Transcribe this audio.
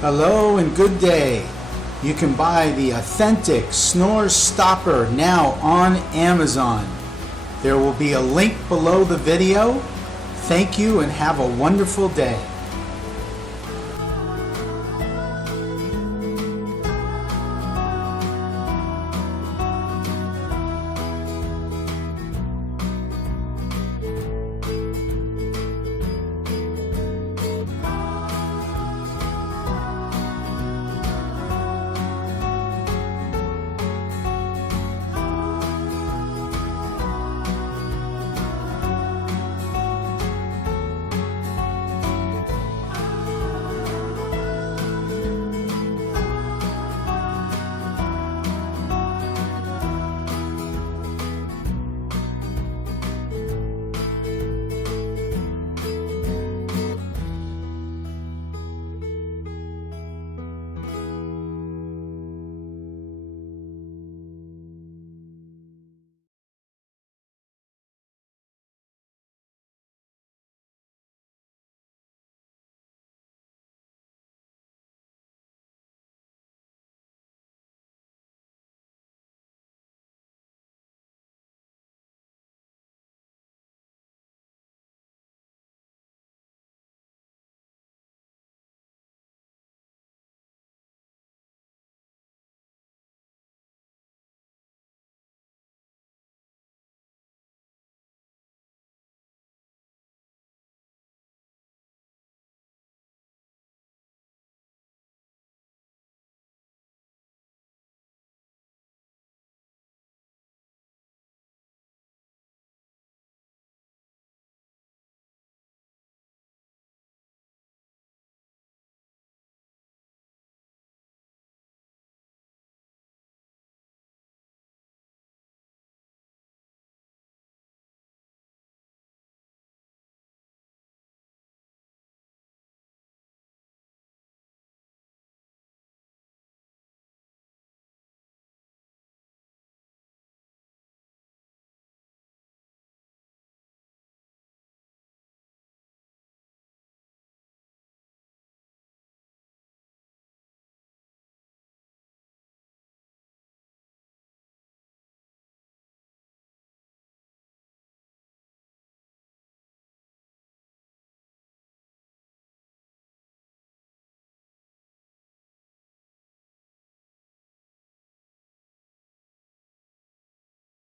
Hello and good day. You can buy the authentic Snore Stopper now on Amazon. There will be a link below the video. Thank you and have a wonderful day.